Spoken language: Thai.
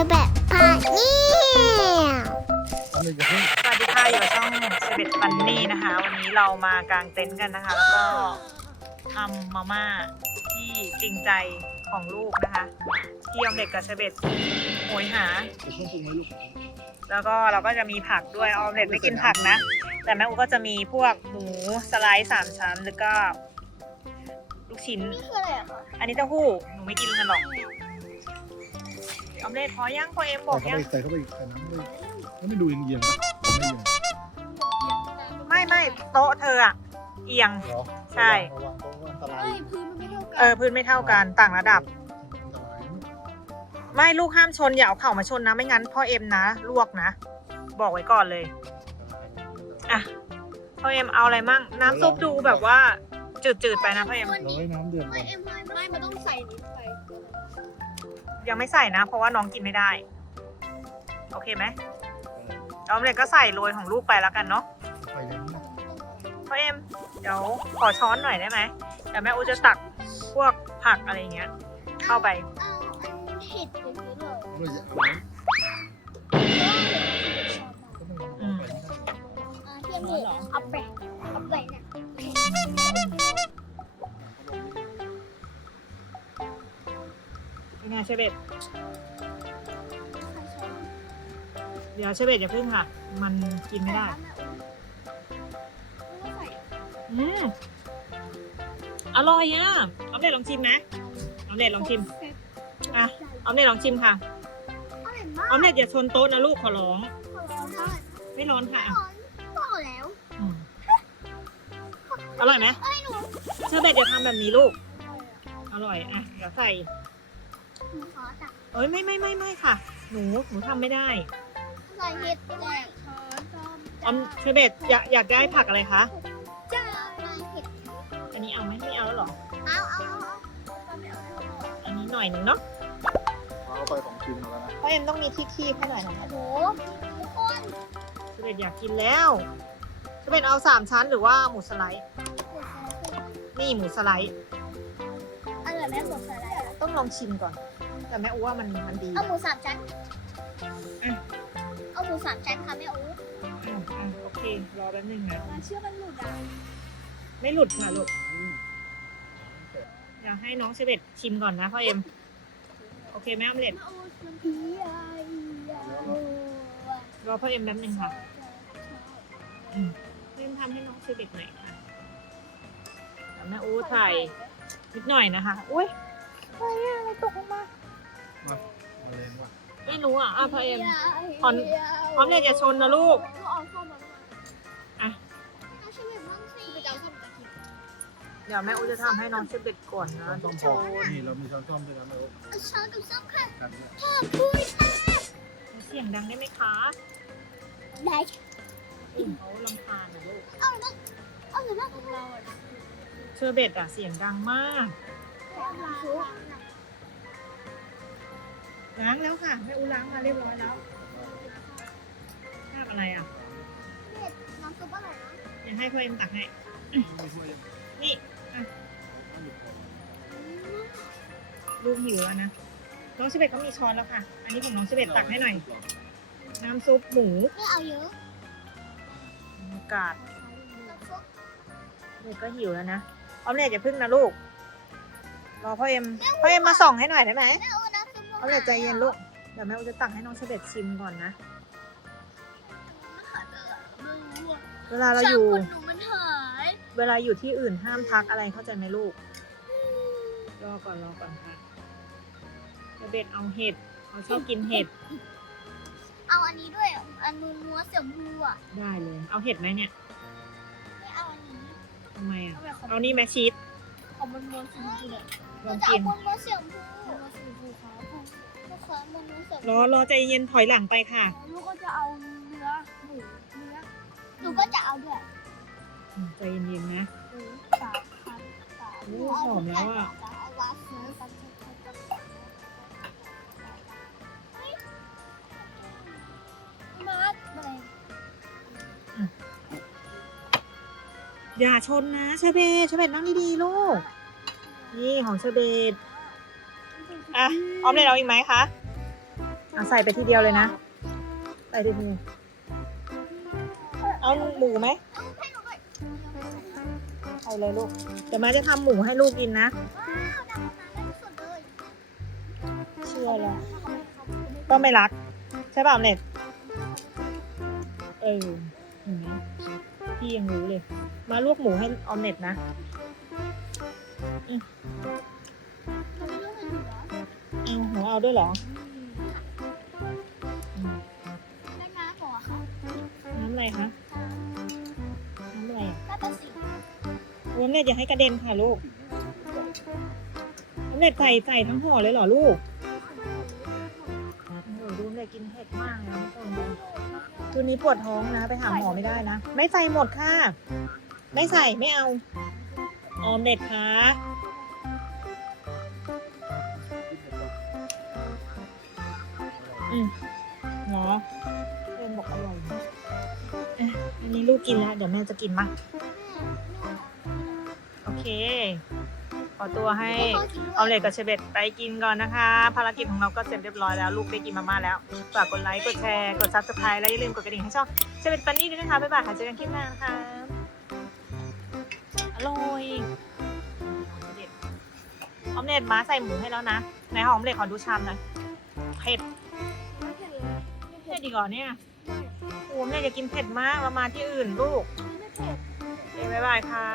อแบบพาเนี่ยอะไรจะให้สวัสดีค่ะอยู่กับช่องเชเบตฟันนี่นะคะ วันนี้เรามากางเต็นท์กันนะคะ แล้วก็ทำมาม่าที่จริงใจของลูกนะคะที่ยอมเด็กกับเชเบตโหยหาจะต้องปรุงไหมลูกแล้วก็เราก็จะมีผักด้วยออมเล็ตไม่กินผักนะ แต่แม่อูก็จะมีพวกหมูสไลด์สามชั้นแล้วก็ ลูกชิ้น นี่คืออะไรอะคะอันนี้เต้าหู้หนูไม่กินกันหรอก ออมเล็ตพอยังพอเอ็มบอกใส่ยังเข้าไปใส่เข้าไปอีกใส่น้ำเลยแล้วไม่ดูเอียงๆปะผมไม่เอียงไม่ไม่โต๊ะเธออะเอียง เหรอใช่ ระวังระวังเพราะว่าอันตรายไม่พื้นมันไม่เท่ากัเออพื้นไม่เท่ากันต่างระดับ อันตรายนะไม่ลูกห้ามชนอย่าเอาเข่ามาชนนะไม่งั้นพ่อเอ็มนะลวกนะ บอกไว้ก่อนเลยอะพ่อเอ็มเอาอะไรมั่งน้ำซุปดูแบบว่าจืดๆไปนะพ่อเอ็มเราให้น้ำเดือดก่ไม่อนเอ็มไม่ไม่มันต้องใส่นิดไป ยังไม่ใส่นะ เพราะว่าน้องกินไม่ได้ โอเคไหมออมเล็ตก็ใส่โรยของลูกไปแล้วกันเนาะไฟแรงนะพ่อเอ็มเดี๋ยวขอช้อนหน่อยได้ไหมเดี๋ยวแม่อูจะตักพวกผักอะไรอย่างเงี้ย เข้าไป เอาอันเห็ดไปเลยเลยเราอย่าเอาก็ไม่อืม อ่าเทียมเห็ดเอาไป เป็นไงเชเบตเดี๋ยวเชเบตอย่าพึ่งค่ะ มันกินไม่ได้ อืมอร่อยอะออมเล็ตลองชิมนะออมเล็ตลองชิม อะออมเล็ตลองชิมค่ะอร่อยมากออมเล็ตอย่าชนโต๊ะนะลูกขอร้องขอร้องมากไม่ร้อนค่ะร้อนก็แล้วอืมอร่อยไหมเอ้ยหนูเชอเบตอย่าทำแบบนี้ลูก อร่อย อะ เดี๋ยวใส่ หนูขอตักเอ้ยไม่ไม่ไม่ไม่ค่ะ หนูหนูทำไม่ได้ใส่เห็ดแจกช้อนส้อมออมเชอเบตอยากอยากได้ผักอะไรคะจ้าเห็ดอันนี้เอาไหมไม่เอาแล้วเหรอ เอาเอาเอาเอาไม่เอาอันนี้หน่อยหนึงเนาะเอาไปของกินมาแล้วนะเพราะเอ็มต้องมีที่คีบให้หน่อยนะโหทุกคนเชอเบตอยากกินแล้วเชอเบตเอาสามชั้นหรือว่าหมูสไลด์ นี่หมูสไลด์อร่อยไหมหมูสไลด์อะ ต้องลองชิมก่อน แต่แม่อูว่ามันมันดีเอาหมูสามชั้นอะเอาหมูสามชั้นค่ะแม่อู๋อะอะโอเค รอแป๊บนึงนะ มาเชื่อมันหลุดอะไม่หลุดค่ะลูกเดี๋ยวให้น้องเชเบตชิมก่อนนะพ่อเอ็ม โอเคไหมออมเล็ตแม่อู๋ชวนพี่ไอ้ยารอพ่อเอ็มแป๊บนึงค่ะอืมเพิ่มทำให้น้องเชเบตหน่อยค่ะเดี๋ยวแม่อูถ่ายนิดหน่อยนะคะ อุ้ย อะไรอะอะไรตกลงมา มามาแรงว่ะไม่รู้อะอะพ่อเอ็มพร้อมพร้อมเนี่ยอย่าชนนะลูกเอาส้มมาอะ เอาชิมแบบมั่งสิไปเอาส้มจากที่เดี๋ยวแม่อูจะทำให้น้องเชเบตก่อนนะช้อนทุส้กมคพอนนี่เรามีช้อนส้อมด้วยนะเราเอาช้อนกับส้มค่ะกันเนี่ยขอบคุณค่ะเสียงดังได้ไหมคะได้อุ่นเขาลำคาญนะลูกเอาหรือไม่เอาหรือไม่ของเราอะเชอร์เบตอะเสียงดังมาก ล้างแล้วค่ะแม่อูล้างมาเรียบร้อยแล้วภาพอะไรอะเด็ดน้ำซุปอร่อยนะเดี๋ยวให้พ่อเอ็มตักให้ไม่ช่วยนี่อะลูกหิวแล้วนะ น้องเชเบตก็มีช้อนแล้วค่ะ อันนี้ของน้องเชเบตตักให้หน่อย น้ำซุปหมูไม่เอาเยอะอากาศน้ำซุปเด็กก็หิวแล้วนะออมเล็ตอย่าพึ่งนะลูก รอพ่อเอ็ม พ่อเอ็มมาส่องให้หน่อยได้ไหมแม่เอาน้ำซุปออมเล็ตใจเย็นลูก เดี๋ยวแม่อูจะตักให้น้องเชเบตชิมก่อนนะ เวลาเราอยู่หนูมันหายเวลาอยู่ที่อื่นห้ามทักอะไรเข้าใจไหมลูก รอก่อนรอก่อนค่ะเชเบตเอาเห็ดเขาชอบกินเห็ด เอาอันนี้ด้วยอะอันนูนนัวเสี่ยมพูอะ ได้เลย เอาเห็ดไหมเนี่ย ไม่เอาอันนี้ทำไมอะ เอาแบบของเอานี่แมชีส ของมันม้วนสีชมพูเลยลองจะกิเอานบนม้วนเสี่ยมพูม้วนสีชมพูครับลูกค้าบนม้วนเสี่ยมรอรอใจเย็นถอยหลังไปค่ะ ลูกก็จะเอาเนื้อหมูเนื้อหนูก็จะเอาด้วยอืมใจเย็นๆนะ หมูสามพันสามโอ้หอมแล้วอะเอาวาสเนื้อ อย่าชนนะเชเบตเชเบตนั่งดีๆลูก นี่ของเชเบตอะออมเล็ตเอาอีกไหมคะอเอาใส่ไปทีเดียวเลยนะ ใส่ทีเดียวเอาหมูไหมให้หนูด้วยเอาเลยลูก เดี๋ยวแม่จะทำหมูให้ลูกกินนะ เชื่อแล้วก็ไม่รัก ใช่ป่ะออมเน็ตเออพี่ยังรู้เลย มาลวกหมูให้ออมเน็ตนะเราไม่รู้มันเหลือเอาหนูเอาด้วยเหรออืมได้น้ำหัวค่ะน้ำอะไรคะ น้ำอะไรอะน่าจะสีออมเน็ตอย่าให้กระเด็นค่ะลูกออมเน็ตใส่ใส่ทั้งห่อเลยเหรอลูกโอ้โหดูออมเน็ตกินเผ็ดมากนะทุกคนดูคืนนี้ปวดท้องนะ ไปหาหมอไม่ได้นะ ไม่ใส่หมดค่ะ ไม่ใส่ไม่เอา ออมเน็ตคะอืมเหรอเพื่อนบอกอร่อยอะอันนี้ลูกกินแล้ว เดี๋ยวแม่จะกินมั้งโอเค ขอตัวให้เอาเล็กกับเชเบตไปกินก่อนนะคะ ภารกิจของเราก็เสร็จเรียบร้อยแล้ว ลูกได้กินมาม่าแล้ว ฝากกดไลค์ กดแชร์ กดซับสไครต์และอย่าลืมกดกระดิ่งให้ช่องเชเบตปันนี่ด้วยนะคะ บ๊ายบายค่ะเจอกันคลิปหน้านะคะ ร่อยเด็ดออมเล็ตมาใส่หมูให้แล้วนะในห้องออมเล็ตขอดูชามหน่อยเผ็ดไม่เผ็ดเลยไม่เผ็เผ็ดดดีกว่าเนี่ยโอ้แม่อยากกินเผ็ดมากเรามาที่อื่นลูกไม่เผ็ดโอเคบ๊ายบายค่ะ